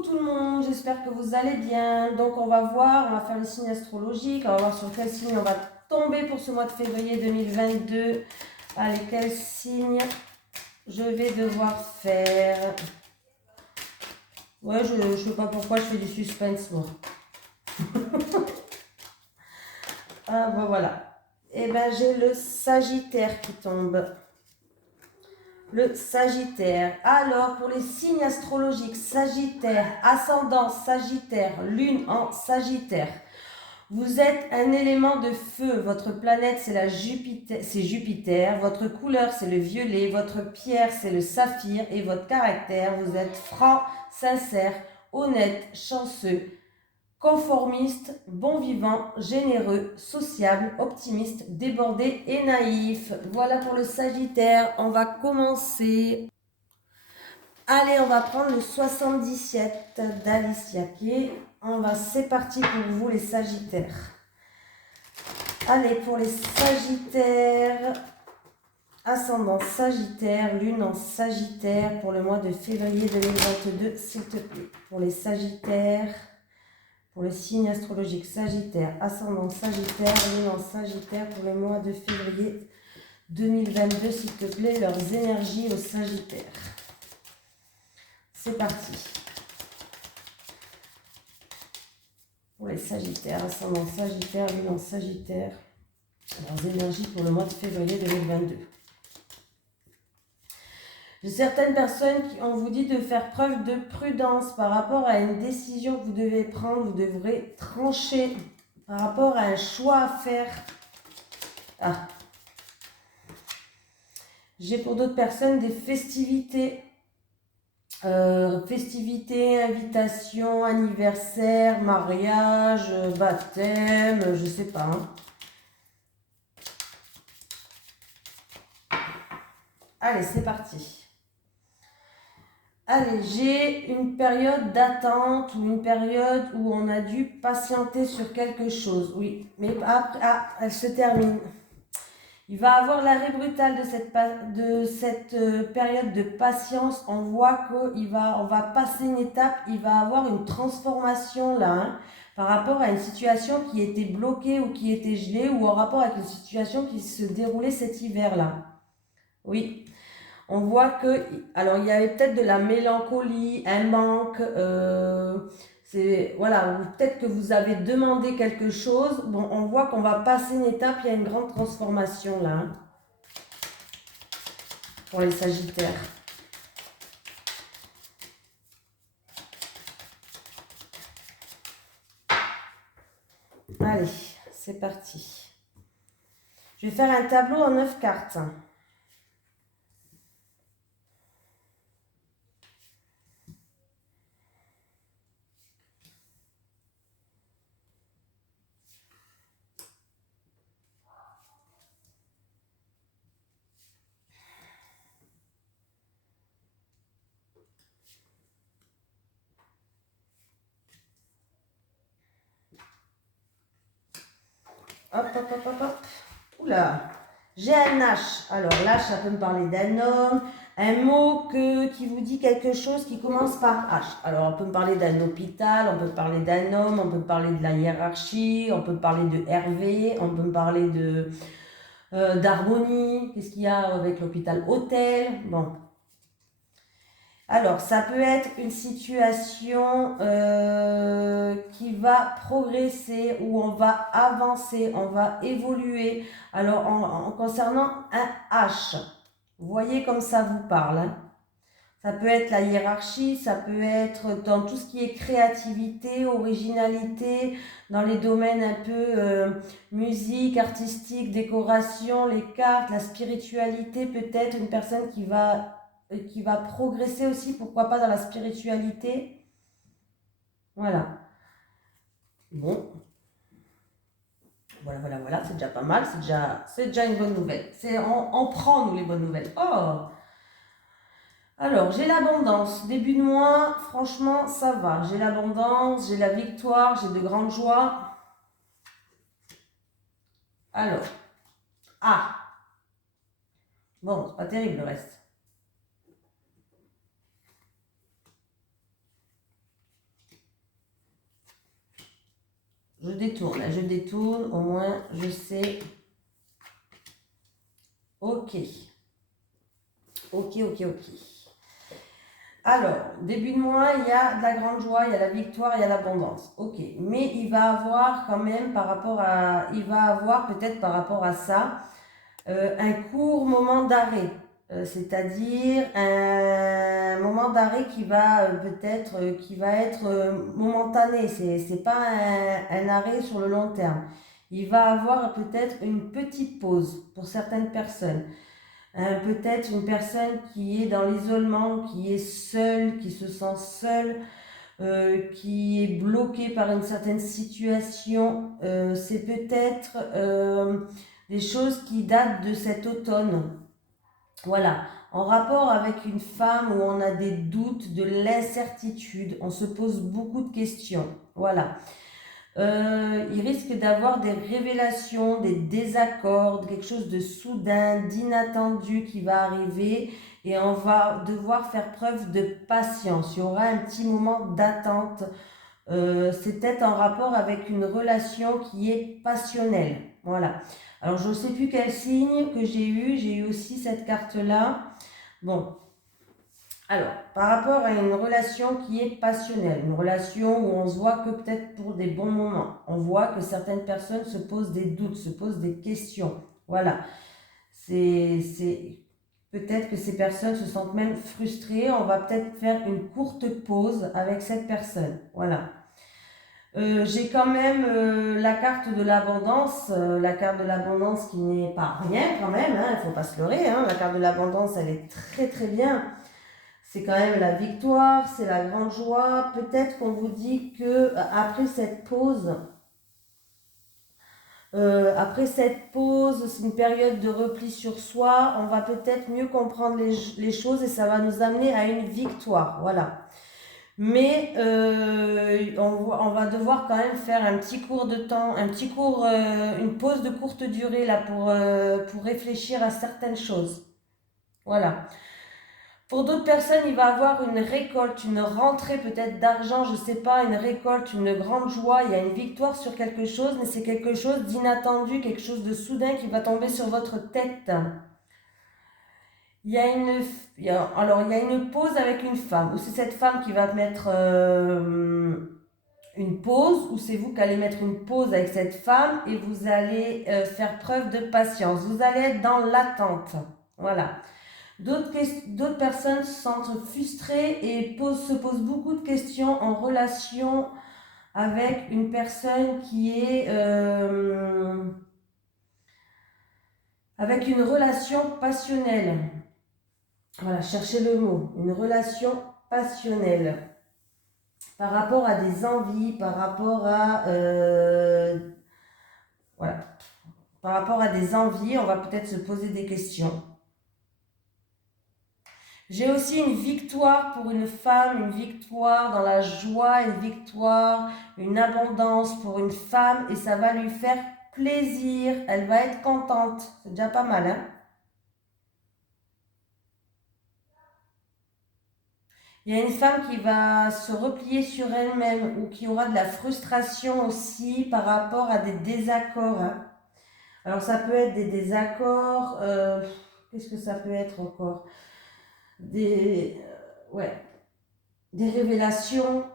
Coucou tout le monde, j'espère que vous allez bien. Donc on va voir, on va faire les signes astrologiques, on va voir sur quel signe on va tomber pour ce mois de février 2022. Allez, quel signe je vais devoir faire. Ouais, je sais pas pourquoi je fais du suspense moi. Ah ben voilà. Et ben j'ai le Sagittaire qui tombe. Le Sagittaire. Alors, pour les signes astrologiques, Sagittaire, ascendant Sagittaire, lune en Sagittaire. Vous êtes un élément de feu. Votre planète, c'est Jupiter. Votre couleur, c'est le violet. Votre pierre, c'est le saphir. Et votre caractère, vous êtes franc, sincère, honnête, chanceux, conformiste, bon vivant, généreux, sociable, optimiste, débordé et naïf. Voilà pour le Sagittaire. On va commencer. Allez, on va prendre le 77 d'Alicia Kay. C'est parti pour vous les Sagittaires. Allez, pour les Sagittaires, ascendant Sagittaire, lune en Sagittaire pour le mois de février 2022, s'il te plaît. Pour les Sagittaires. Pour le signe astrologique Sagittaire, ascendant Sagittaire, lune en Sagittaire pour le mois de février 2022, s'il te plaît, leurs énergies au Sagittaire. C'est parti. Pour les Sagittaires, ascendant Sagittaire, lune en Sagittaire, leurs énergies pour le mois de février 2022. J'ai certaines personnes qui on vous dit de faire preuve de prudence par rapport à une décision que vous devez prendre, vous devrez trancher par rapport à un choix à faire. Ah. J'ai pour d'autres personnes des festivités. Festivités, invitations, anniversaire, mariage, baptême, je sais pas. Allez, c'est parti. Allez, j'ai une période d'attente ou une période où on a dû patienter sur quelque chose. Oui, mais après, elle se termine. Il va avoir l'arrêt brutal de cette période de patience. On voit qu'on va passer une étape, il va avoir une transformation là, par rapport à une situation qui était bloquée ou qui était gelée ou en rapport avec une situation qui se déroulait cet hiver là. Oui. On voit que, alors il y avait peut-être de la mélancolie, un manque, voilà, peut-être que vous avez demandé quelque chose. Bon, on voit qu'on va passer une étape, il y a une grande transformation là, pour les Sagittaires. Allez, c'est parti. Je vais faire un tableau en 9 cartes. Hop, hop, hop, hop, hop. Oula, j'ai un H. Alors, l'H, ça peut me parler d'un homme, un mot qui vous dit quelque chose qui commence par H. Alors, on peut me parler d'un hôpital, on peut parler d'un homme, on peut parler de la hiérarchie, on peut parler de Hervé, on peut me parler d'harmonie. Qu'est-ce qu'il y a avec l'hôpital hôtel? Bon. Alors, ça peut être une situation qui va progresser, où on va avancer, on va évoluer. Alors, en concernant un H, vous voyez comme ça vous parle. Hein. Ça peut être la hiérarchie, ça peut être dans tout ce qui est créativité, originalité, dans les domaines un peu musique, artistique, décoration, les cartes, la spiritualité, peut-être une personne qui va progresser aussi, pourquoi pas dans la spiritualité. Voilà. Bon. Voilà, c'est déjà pas mal, c'est déjà une bonne nouvelle. On prend, nous, les bonnes nouvelles. Oh! Alors, j'ai l'abondance. Début de mois, franchement, ça va. J'ai l'abondance, j'ai la victoire, j'ai de grandes joies. Alors, ah! Bon, c'est pas terrible le reste. je détourne, là, je détourne, au moins je sais. Ok. Ok, ok, ok. Alors, début de mois, il y a de la grande joie, il y a la victoire, il y a l'abondance. Ok, mais il va avoir quand même il va avoir peut-être par rapport à ça, un court moment d'arrêt. C'est-à-dire un moment d'arrêt qui va peut-être, qui va être momentané. C'est pas un arrêt sur le long terme. Il va avoir peut-être une petite pause pour certaines personnes. Peut-être une personne qui est dans l'isolement, qui est seule, qui se sent seule, qui est bloquée par une certaine situation. C'est peut-être des choses qui datent de cet automne. Voilà, en rapport avec une femme où on a des doutes, de l'incertitude, on se pose beaucoup de questions. Voilà. Il risque d'avoir des révélations, des désaccords, quelque chose de soudain, d'inattendu qui va arriver et on va devoir faire preuve de patience. Il y aura un petit moment d'attente. C'est peut-être en rapport avec une relation qui est passionnelle. Voilà. Alors je ne sais plus quel signe que j'ai eu aussi cette carte-là. Bon, alors, par rapport à une relation qui est passionnelle, une relation où on se voit que peut-être pour des bons moments, on voit que certaines personnes se posent des doutes, se posent des questions. Voilà, c'est peut-être que ces personnes se sentent même frustrées. On va peut-être faire une courte pause avec cette personne. Voilà. J'ai quand même la carte de l'abondance qui n'est pas rien quand même, hein, il ne faut pas se leurrer, hein, la carte de l'abondance elle est très très bien. C'est quand même la victoire, c'est la grande joie. Peut-être qu'on vous dit que après cette pause, c'est une période de repli sur soi. On va peut-être mieux comprendre les choses et ça va nous amener à une victoire. Voilà. Mais on va devoir quand même faire un petit cours de temps, une pause de courte durée là pour réfléchir à certaines choses. Voilà. Pour d'autres personnes, il va avoir une récolte, une rentrée peut-être d'argent, je ne sais pas, une récolte, une grande joie, il y a une victoire sur quelque chose, mais c'est quelque chose d'inattendu, quelque chose de soudain qui va tomber sur votre tête. Il y a une pause avec une femme, ou c'est cette femme qui va mettre une pause, ou c'est vous qui allez mettre une pause avec cette femme et vous allez faire preuve de patience. Vous allez être dans l'attente. Voilà. D'autres personnes se sentent frustrées et se posent beaucoup de questions en relation avec une personne qui est avec une relation passionnelle. Voilà, cherchez le mot. Une relation passionnelle. Par rapport à des envies, par rapport à voilà. Par rapport à des envies, on va peut-être se poser des questions. J'ai aussi une victoire pour une femme, une victoire dans la joie, une victoire, une abondance pour une femme et ça va lui faire plaisir. Elle va être contente. C'est déjà pas mal, hein? Il y a une femme qui va se replier sur elle-même ou qui aura de la frustration aussi par rapport à des désaccords, hein. Alors ça peut être des désaccords, qu'est-ce que ça peut être encore? Ouais, des révélations.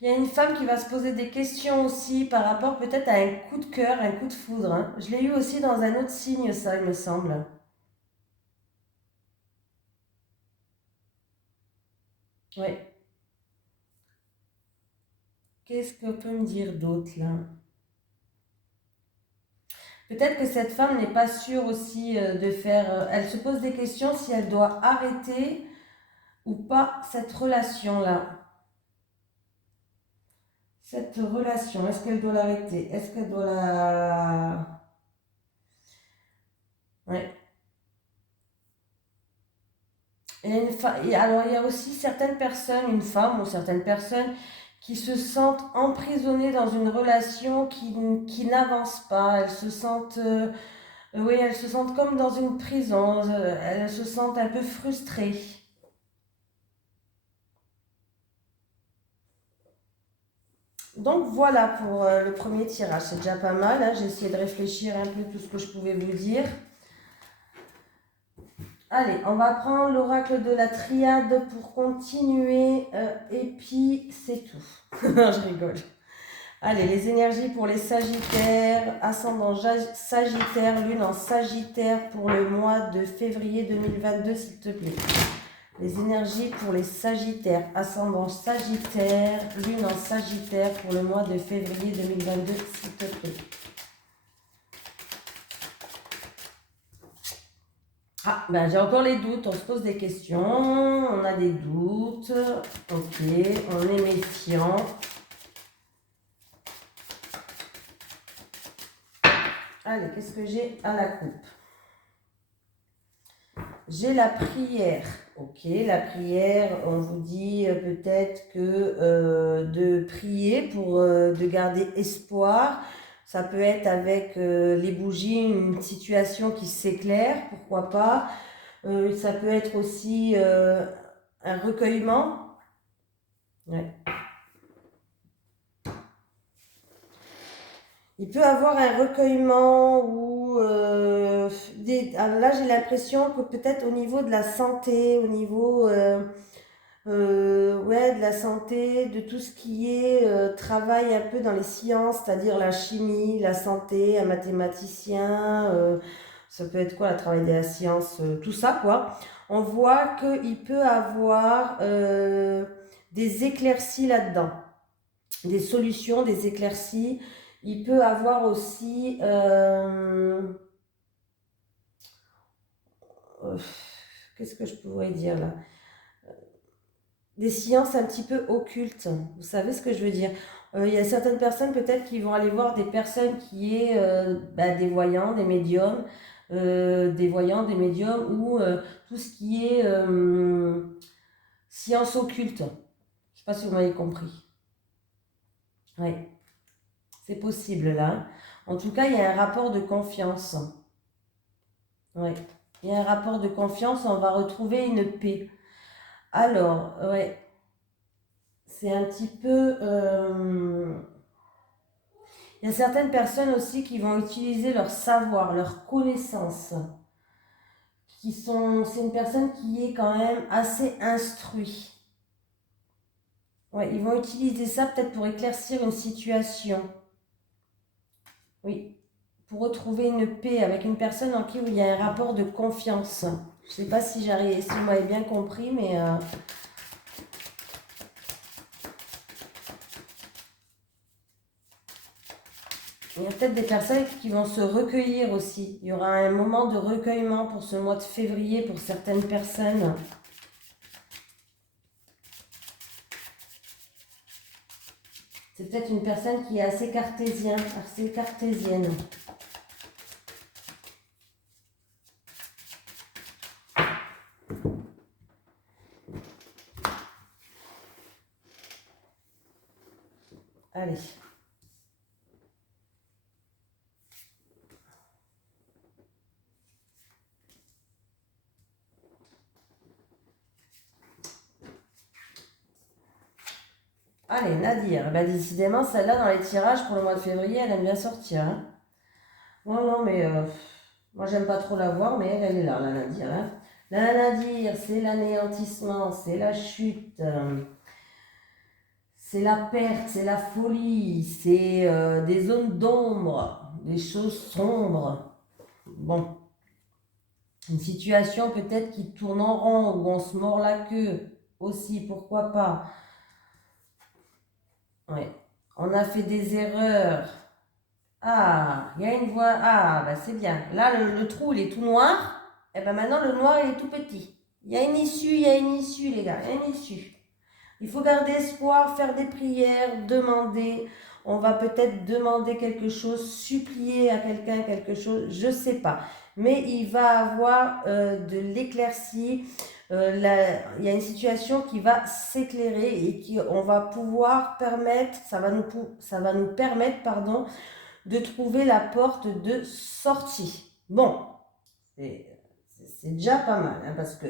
Il y a une femme qui va se poser des questions aussi par rapport peut-être à un coup de cœur, un coup de foudre, hein. Je l'ai eu aussi dans un autre signe, ça, il me semble. Ouais. Qu'est-ce qu'on peut me dire d'autre là? Peut-être que cette femme n'est pas sûre aussi de faire. Elle se pose des questions si elle doit arrêter ou pas cette relation-là. Cette relation, est-ce qu'elle doit l'arrêter? Est-ce qu'elle doit la... Ouais. Alors, il y a aussi certaines personnes, une femme ou certaines personnes, qui se sentent emprisonnées dans une relation qui n'avance pas. Elles se sentent Oui, elles se sentent comme dans une prison. Elles se sentent un peu frustrées. Donc voilà pour le premier tirage. C'est déjà pas mal, hein. J'ai essayé de réfléchir un peu tout ce que je pouvais vous dire. Allez, on va prendre l'oracle de la triade pour continuer. Et puis, c'est tout. Non, je rigole. Allez, les énergies pour les Sagittaires, ascendant Sagittaire, lune en Sagittaire pour le mois de février 2022, s'il te plaît. Les énergies pour les Sagittaires, ascendant Sagittaire, lune en Sagittaire pour le mois de février 2022, s'il te plaît. Ah, ben j'ai encore les doutes, on se pose des questions, on a des doutes, ok, on est méfiant. Allez, qu'est-ce que j'ai à la coupe? J'ai la prière, ok, la prière, on vous dit peut-être que de prier pour de garder espoir, ça peut être avec les bougies, une situation qui s'éclaire, pourquoi pas. Ça peut être aussi un recueillement. Ouais. Il peut avoir un recueillement ou là j'ai l'impression que peut-être au niveau de la santé, au niveau ouais, de la santé, de tout ce qui est travail un peu dans les sciences, c'est-à-dire la chimie, la santé, un mathématicien, ça peut être quoi, le travail de la science, tout ça quoi. On voit qu'il peut avoir des éclaircies là-dedans, des solutions, des éclaircies. Il peut avoir aussi qu'est-ce que je pourrais dire là, des sciences un petit peu occultes. Vous savez ce que je veux dire? Il y a certaines personnes peut-être qui vont aller voir des personnes qui est des voyants, des médiums, des voyants, des médiums ou tout ce qui est sciences occultes. Je ne sais pas si vous m'avez compris. Oui, c'est possible là. En tout cas, il y a un rapport de confiance. Oui, il y a un rapport de confiance, on va retrouver une paix. Alors, ouais, c'est un petit peu... il y a certaines personnes aussi qui vont utiliser leur savoir, leur connaissance, c'est une personne qui est quand même assez instruite. Ouais, ils vont utiliser ça peut-être pour éclaircir une situation. Oui, pour retrouver une paix avec une personne en qui il y a un rapport de confiance. Je ne sais pas si si vous m'avez bien compris, mais... il y a peut-être des personnes qui vont se recueillir aussi. Il y aura un moment de recueillement pour ce mois de février pour certaines personnes. C'est peut-être une personne qui est assez cartésienne. Allez. Allez, Nadir. Ben, décidément, celle-là, dans les tirages pour le mois de février, elle aime bien sortir. Hein. Non, non, mais moi, j'aime pas trop la voir, mais elle est là, la Nadir. Hein. La Nadir, c'est l'anéantissement, c'est la chute, c'est la perte, c'est la folie, c'est des zones d'ombre, des choses sombres. Bon, une situation peut-être qui tourne en rond, où on se mord la queue aussi, pourquoi pas. Ouais. On a fait des erreurs. Ah, il y a une voie. Ah, bah c'est bien. Là, le trou, il est tout noir. Et ben maintenant, le noir, il est tout petit. Il y a une issue, les gars. Il y a une issue. Il faut garder espoir, faire des prières, demander. On va peut-être demander quelque chose, supplier à quelqu'un quelque chose, je ne sais pas. Mais il va avoir de l'éclaircie. Il y a une situation qui va s'éclairer et qui on va pouvoir permettre, ça va nous permettre, pardon, de trouver la porte de sortie. Bon, c'est déjà pas mal, hein, parce que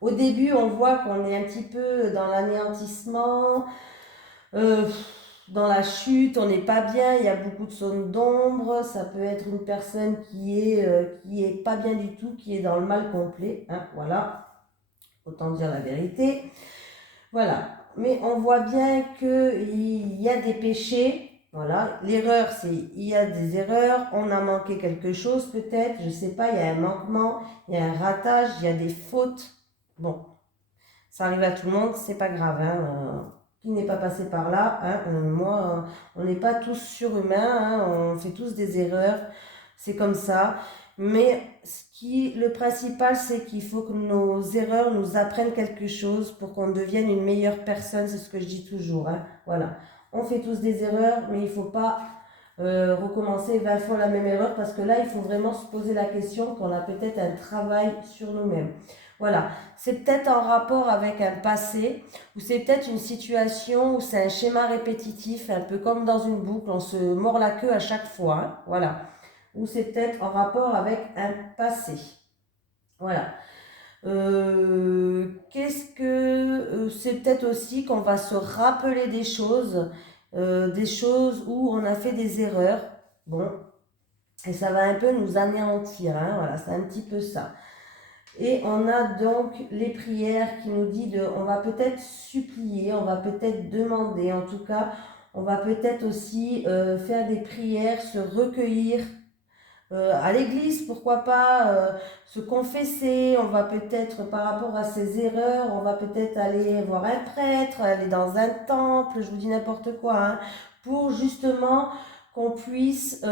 au début, on voit qu'on est un petit peu dans l'anéantissement, euh, dans la chute, on n'est pas bien, il y a beaucoup de zones d'ombre, ça peut être une personne qui est pas bien du tout, qui est dans le mal complet, hein, voilà, autant dire la vérité. Voilà, mais on voit bien qu'il y a des péchés. Voilà, l'erreur, c'est il y a des erreurs, on a manqué quelque chose peut-être, je sais pas, il y a un manquement, il y a un ratage, il y a des fautes. Bon, ça arrive à tout le monde, c'est pas grave, hein, qui n'est pas passé par là, hein, moi, on n'est pas tous surhumains, hein, on fait tous des erreurs, c'est comme ça. Mais le principal, c'est qu'il faut que nos erreurs nous apprennent quelque chose pour qu'on devienne une meilleure personne, c'est ce que je dis toujours, hein, voilà. On fait tous des erreurs, mais il ne faut pas recommencer 20 fois la même erreur, parce que là, il faut vraiment se poser la question qu'on a peut-être un travail sur nous-mêmes. Voilà, c'est peut-être en rapport avec un passé, ou c'est peut-être une situation où c'est un schéma répétitif, un peu comme dans une boucle, on se mord la queue à chaque fois, hein, voilà. Ou c'est peut-être en rapport avec un passé. Voilà. Qu'est-ce que c'est peut-être aussi qu'on va se rappeler des choses où on a fait des erreurs. Bon, et ça va un peu nous anéantir, hein, voilà, c'est un petit peu ça. Et on a donc les prières qui nous dit on va peut-être supplier, on va peut-être demander, en tout cas, on va peut-être aussi faire des prières, se recueillir à l'église, pourquoi pas se confesser, on va peut-être par rapport à ses erreurs, on va peut-être aller voir un prêtre, aller dans un temple, je vous dis n'importe quoi, hein, pour justement qu'on puisse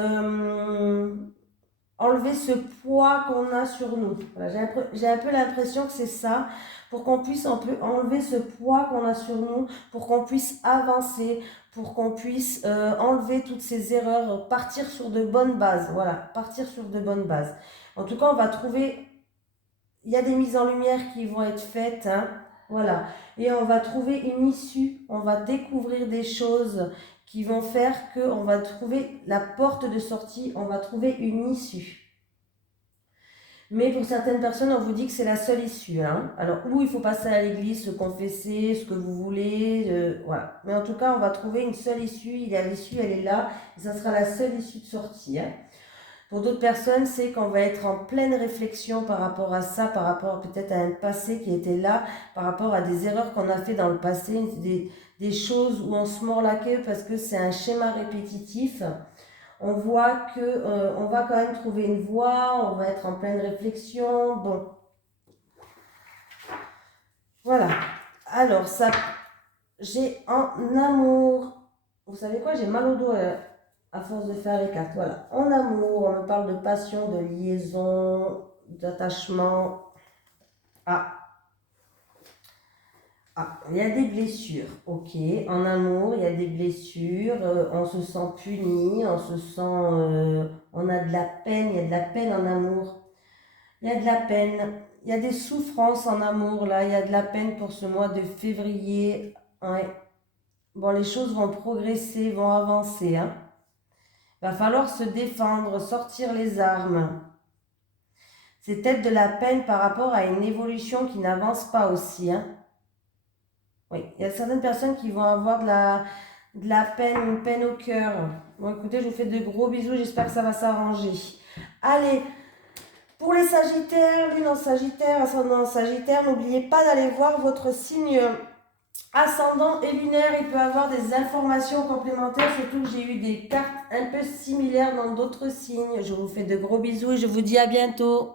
enlever ce poids qu'on a sur nous. Voilà, j'ai un peu l'impression que c'est ça, pour qu'on puisse enlever ce poids qu'on a sur nous, pour qu'on puisse avancer, pour qu'on puisse enlever toutes ces erreurs, partir sur de bonnes bases. Voilà, partir sur de bonnes bases. En tout cas, on va trouver, il y a des mises en lumière qui vont être faites, hein, voilà, et on va trouver une issue, on va découvrir des choses qui vont faire qu'on va trouver la porte de sortie, on va trouver une issue. Mais pour certaines personnes, on vous dit que c'est la seule issue, hein. Alors, ou il faut passer à l'église, se confesser, ce que vous voulez, voilà. Mais en tout cas, on va trouver une seule issue, l'issue, elle est là, et ça sera la seule issue de sortie, hein. Pour d'autres personnes, c'est qu'on va être en pleine réflexion par rapport à ça, par rapport peut-être à un passé qui était là, par rapport à des erreurs qu'on a fait dans le passé, des choses où on se mord la queue parce que c'est un schéma répétitif. On voit que on va quand même trouver une voie, on va être en pleine réflexion. Bon, voilà. Alors, ça, j'ai en amour. Vous savez quoi? J'ai mal au dos à force de faire les cartes. Voilà. En amour, on me parle de passion, de liaison, d'attachement. Ah, il y a des blessures, ok. En amour, il y a des blessures, on se sent puni, on se sent, on a de la peine, il y a de la peine en amour. Il y a de la peine, il y a des souffrances en amour, là, il y a de la peine pour ce mois de février. Ouais. Bon, les choses vont progresser, vont avancer, hein. Il va falloir se défendre, sortir les armes. C'est peut-être de la peine par rapport à une évolution qui n'avance pas aussi, hein. Oui, il y a certaines personnes qui vont avoir de la peine, une peine au cœur. Bon, écoutez, je vous fais de gros bisous, j'espère que ça va s'arranger. Allez, pour les Sagittaires, lune en Sagittaire, ascendant en Sagittaire, n'oubliez pas d'aller voir votre signe ascendant et lunaire. Il peut avoir des informations complémentaires, surtout que j'ai eu des cartes un peu similaires dans d'autres signes. Je vous fais de gros bisous et je vous dis à bientôt.